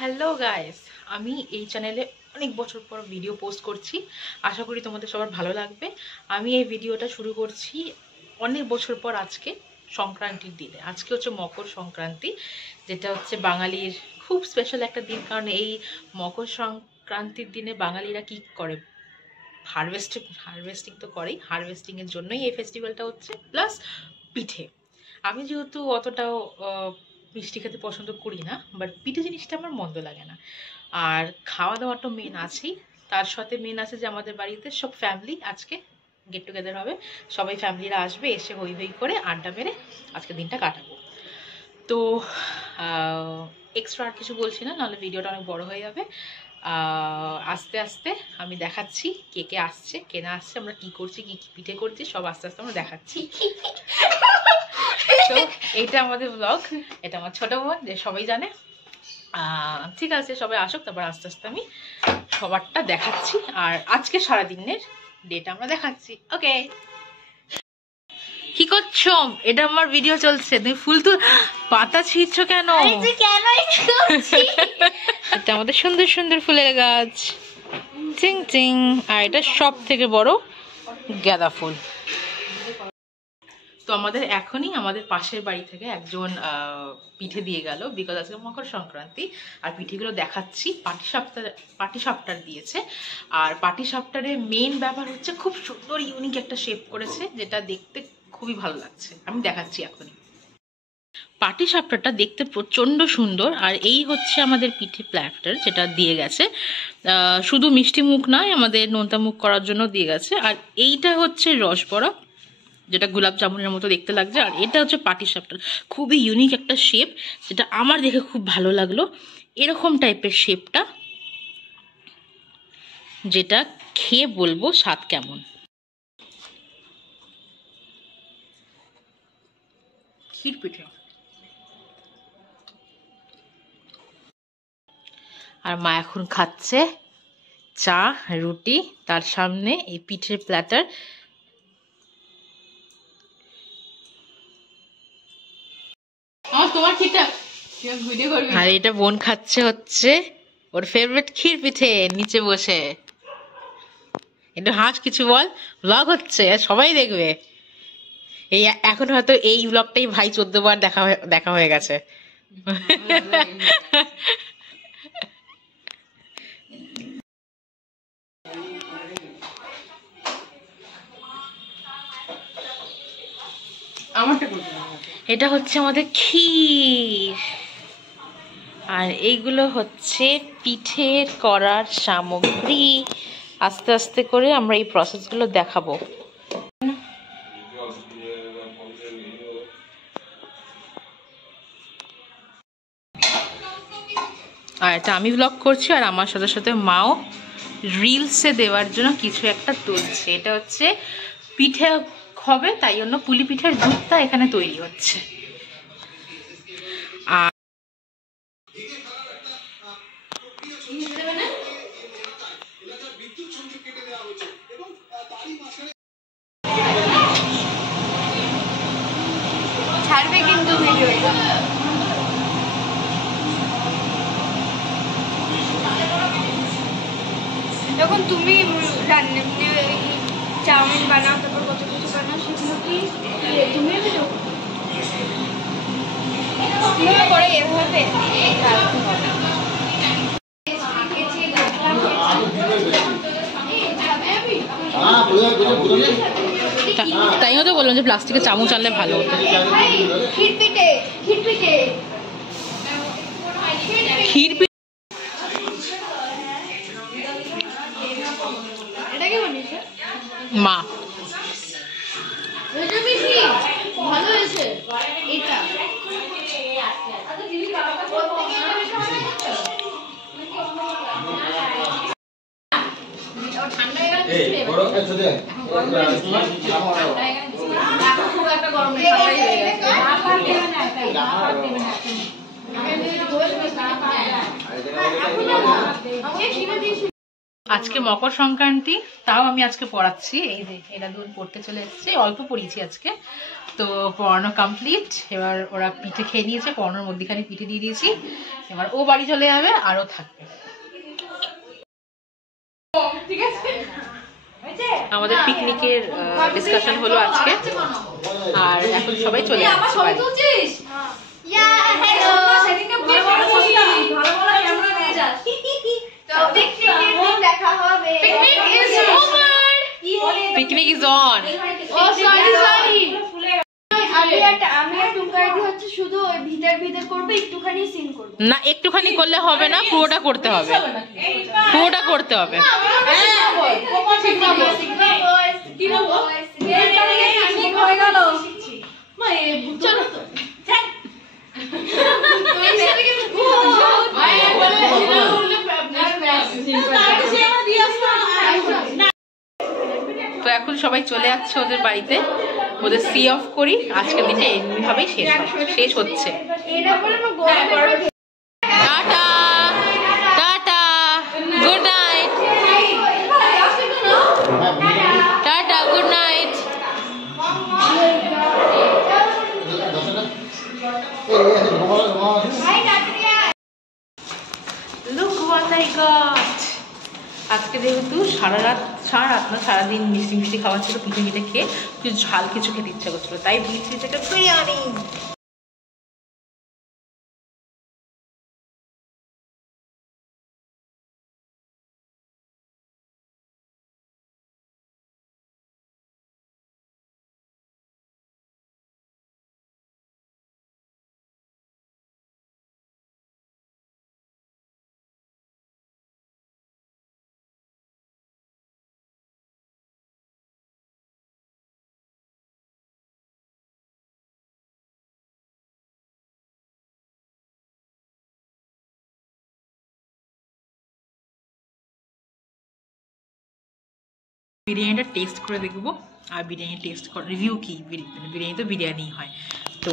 Hello guys, আমি এই চ্যানেলে অনেক বছর পর ভিডিও পোস্ট করছি। আশা করি তোমাদের সবার ভালো লাগবে। আমি এই ভিডিওটা শুরু করছি অনেক বছর পর আজকে সংক্রান্তির দিনে। আজকে হচ্ছে মকর সংক্রান্তি, যেটা হচ্ছে বাঙালির খুব স্পেশাল একটা দিন। কারণ এই মকর সংক্রান্তির দিনে বাঙালিরা কি করে, হারভেস্টিং তো করেই। হারভেস্টিংয়ের জন্যই এই ফেস্টিভ্যালটা হচ্ছে, প্লাস পিঠে। আমি যেহেতু অতটাও মিষ্টি খেতে পছন্দ করি না, বাট পিঠে জিনিসটা আমার মন্দ লাগে না। আর খাওয়া দাওয়াটা মেন আছেই, তার সাথে মেন আছে যে আমাদের বাড়িতে সব ফ্যামিলি আজকে গেট টুগেদার হবে। সবাই ফ্যামিলিরা আসবে, এসে হই হই করে আড্ডা মেরে আজকে দিনটা কাটাবো। তো এক্সট্রা আর কিছু বলছি না, নাহলে ভিডিওটা অনেক বড় হয়ে যাবে। আস্তে আস্তে আমি দেখাচ্ছি কে কে আসছে, কে না আসছে, আমরা কি করছি, কি পিঠে করছি, সব আস্তে আস্তে আমরা দেখাচ্ছি। তো এইটা আমাদের ব্লগ, এটা আমার ছোট বোন, যে সবাই জানে। ঠিক আছে, সবাই আসুক, তারপর আস্তে আস্তে আমি সবারটা দেখাচ্ছি। আর আজকে সারাদিনের ডেটা আমরা দেখাচ্ছি। ওকে, কি করছো? এটা আমার ভিডিও চলছে, তুমি ফুল তো পাতা ছিঁড়ছো কেন? এটা আমাদের সুন্দর সুন্দর ফুলের গাছ, চিং চিং। আর এটা সব থেকে বড় গাঁদা ফুল। তো আমাদের এখনই আমাদের পাশের বাড়ি থেকে একজন পিঠে দিয়ে গেল, বিকজ আজকে মকর সংক্রান্তি। আর পিঠেগুলো দেখাচ্ছি, পাটিসাপটার দিয়েছে। আর পাটিসাপটারের মেন ব্যাপার হচ্ছে খুব সুন্দর ইউনিক একটা শেপ করেছে, যেটা দেখতে খুবই ভালো লাগছে। আমি দেখাচ্ছি এখনই। পাটিসাপটারটা দেখতে প্রচণ্ড সুন্দর। আর এই হচ্ছে আমাদের পিঠে প্ল্যাটার, যেটা দিয়ে গেছে। শুধু মিষ্টি মুখ নয়, আমাদের নোনতা মুখ করার জন্য দিয়ে গেছে। আর এইটা হচ্ছে রসবড়া, যেটা গোলাপ জামুনের মতো দেখতে লাগছে। আর এটা হচ্ছে পাটিসাপটার, খুবই ইউনিক একটা শেপ, যেটা আমার দেখে খুব ভালো লাগলো। এরকম টাইপের শেপটা, যেটা খেয়ে বলবো স্বাদ কেমন। ক্ষীর পিঠে। আর মা এখন খাচ্ছে চা রুটি, তার সামনে এই পিঠের প্ল্যাটার। আর এটা বোন খাচ্ছে হচ্ছে ওর ফেভারিট ক্ষীর পিঠে, নিচে বসে। একটু হাস, কিছু বল, ব্লগ হচ্ছে, সবাই দেখবে। এই এখন হয়তো এই ব্লগটাই ভাই 14 বার দেখা হয়ে গেছে। এটা হচ্ছে আমাদের ক্ষীর। আর এইগুলো হচ্ছে পিঠের করার সামগ্রী। আস্তে আস্তে করে আমরা এই প্রসেসগুলো দেখাবো। আর এটা আমি ব্লগ করছি, আর আমার সাথে সাথে মাও রিলসে দেওয়ার জন্য কিছু একটা তুলছে। এটা হচ্ছে পিঠে হবে, তাই জন্য পুলি পিঠের দুধটা এখানে তৈরি হচ্ছে। আর ছাড়বে কিন্তু ভিডিওটা। যখন তুমি চাউমিন বানাও, তারপর কত কিছু বানাও, সেগুলো কি তুমি করে এভাবে তাইও তো বললাম যে প্লাস্টিকের চামচ আনলে ভালো হতো। ক্ষীর পিঠে এটা কি বানিয়েছে মা? ভালো হয়েছে এটা। আজকে মকর সংক্রান্তি, তাও আমি আজকে পড়াচ্ছি। এই যে এরা দুধ পড়তে চলে এসেছে, অল্প পড়িয়েছি আজকে। তো পড়ানো কমপ্লিট, এবার ওরা পিঠে খেয়ে নিয়েছে, পড়ানোর মধ্যেখানে পিঠে দিয়ে দিয়েছি। এবার ও বাড়ি চলে যাবে, আরও থাকবে। ঠিক আছে, আমাদের পিকনিকের ডিসকাশন হলো আজকে, আর এখন সবাই চলে যাচ্ছে বাড়ি। Picnic is on. না, একটুখানি করলে হবে না, পুরোটা করতে হবে, পুরোটা করতে হবে। তো এখন সবাই চলে যাচ্ছে ওদের বাড়িতে, ওদের সি অফ করি। আজকের দিনটা এমনিভাবেই শেষ হচ্ছে। Tata tata, good night, tata good night. Look what I got. আজকে যেহেতু সারা রাত না, সারাদিন মিষ্টি খাওয়া ছিল, পিঠে খেয়ে একটু ঝাল কিছু খেতে ইচ্ছা করছিল, তাই দিয়েছি যেটা বিরিয়ানি। বিরিয়ানিটা টেস্ট করে দেখবো, আর বিরিয়ানি টেস্ট রিভিউ কি, বিরিয়ানি তো বিরিয়ানি হয়। তো